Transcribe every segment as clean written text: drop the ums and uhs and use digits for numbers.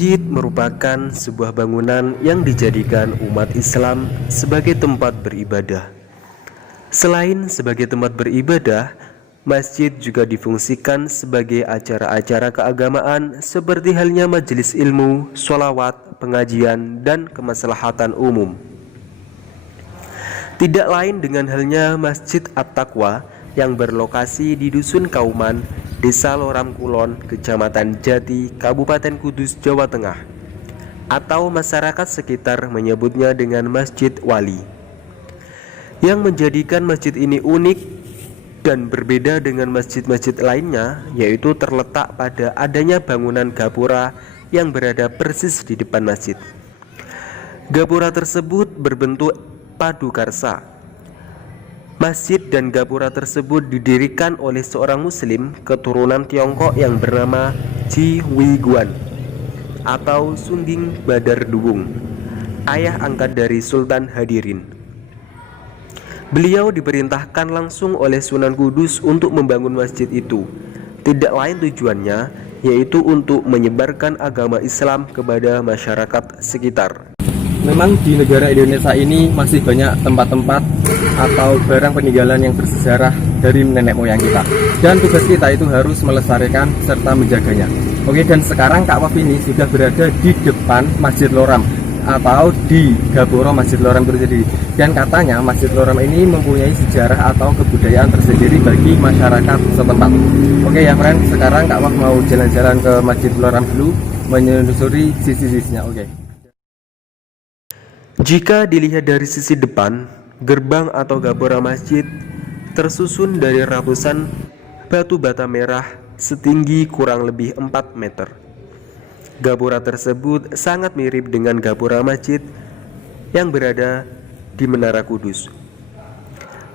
Masjid merupakan sebuah bangunan yang dijadikan umat Islam sebagai tempat beribadah. Selain sebagai tempat beribadah, masjid juga difungsikan sebagai acara-acara keagamaan seperti halnya majelis ilmu, sholawat, pengajian, dan kemaslahatan umum. Tidak lain dengan halnya Masjid At-Taqwa yang berlokasi di Dusun Kauman, Desa Loram Kulon, Kecamatan Jati, Kabupaten Kudus, Jawa Tengah, atau masyarakat sekitar menyebutnya dengan Masjid Wali. Yang menjadikan masjid ini unik dan berbeda dengan masjid-masjid lainnya, yaitu terletak pada adanya bangunan gapura yang berada persis di depan masjid. Gapura tersebut berbentuk padukarsa. Masjid dan gapura tersebut didirikan oleh seorang muslim keturunan Tiongkok yang bernama Ji Wiguan atau Sungging Badar Duwung, ayah angkat dari Sultan Hadirin. Beliau diperintahkan langsung oleh Sunan Kudus untuk membangun masjid itu. Tidak lain tujuannya yaitu untuk menyebarkan agama Islam kepada masyarakat sekitar. Memang di negara Indonesia ini masih banyak tempat-tempat atau barang peninggalan yang bersejarah dari nenek moyang kita, dan tugas kita itu harus melestarikan serta menjaganya. Oke, dan sekarang Kak Waf ini sudah berada di depan Masjid Loram atau di Gapura Masjid Loram itu sendiri, dan katanya Masjid Loram ini mempunyai sejarah atau kebudayaan tersendiri bagi masyarakat setempat. Oke ya friend, sekarang Kak Waf mau jalan-jalan ke Masjid Loram dulu, menyusuri sisi-sisinya. Oke. Jika dilihat dari sisi depan, gerbang atau gapura masjid tersusun dari ratusan batu bata merah setinggi kurang lebih 4 meter. Gapura tersebut sangat mirip dengan gapura masjid yang berada di Menara Kudus.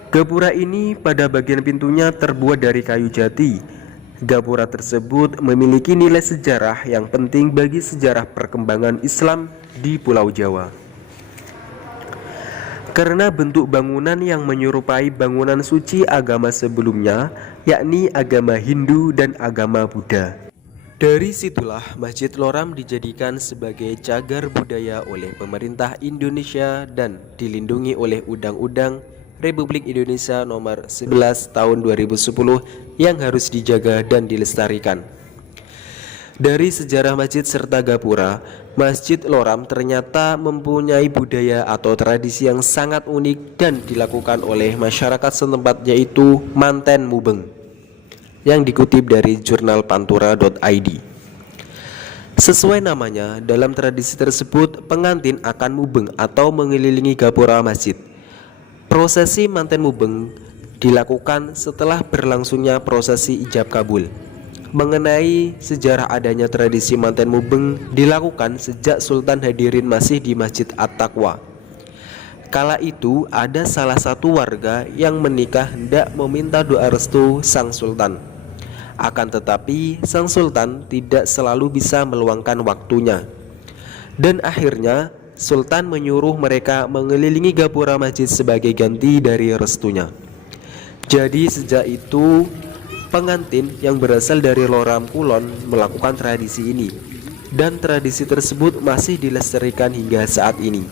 Gapura ini pada bagian pintunya terbuat dari kayu jati. Gapura tersebut memiliki nilai sejarah yang penting bagi sejarah perkembangan Islam di Pulau Jawa. Karena bentuk bangunan yang menyerupai bangunan suci agama sebelumnya, yakni agama Hindu dan agama Buddha. Dari situlah Masjid Loram dijadikan sebagai cagar budaya oleh pemerintah Indonesia dan dilindungi oleh Undang-Undang Republik Indonesia Nomor 11 Tahun 2010 yang harus dijaga dan dilestarikan. Dari sejarah masjid serta gapura, Masjid Loram ternyata mempunyai budaya atau tradisi yang sangat unik dan dilakukan oleh masyarakat setempat, yaitu manten mubeng, yang dikutip dari jurnal pantura.id. Sesuai namanya, dalam tradisi tersebut pengantin akan mubeng atau mengelilingi gapura masjid. Prosesi manten mubeng dilakukan setelah berlangsungnya prosesi ijab kabul. Mengenai sejarah adanya tradisi manten mubeng dilakukan sejak Sultan Hadirin masih di Masjid At-Taqwa. Kala itu ada salah satu warga yang menikah hendak meminta doa restu sang sultan. Akan tetapi sang sultan tidak selalu bisa meluangkan waktunya. Dan akhirnya sultan menyuruh mereka mengelilingi gapura masjid sebagai ganti dari restunya. Jadi sejak itu pengantin yang berasal dari Loram Kulon melakukan tradisi ini, dan tradisi tersebut masih dilestarikan hingga saat ini.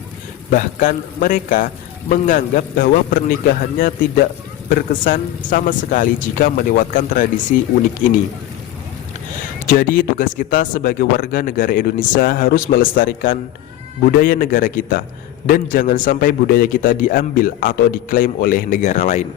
Bahkan mereka menganggap bahwa pernikahannya tidak berkesan sama sekali jika melewatkan tradisi unik ini. Jadi tugas kita sebagai warga negara Indonesia harus melestarikan budaya negara kita, dan jangan sampai budaya kita diambil atau diklaim oleh negara lain.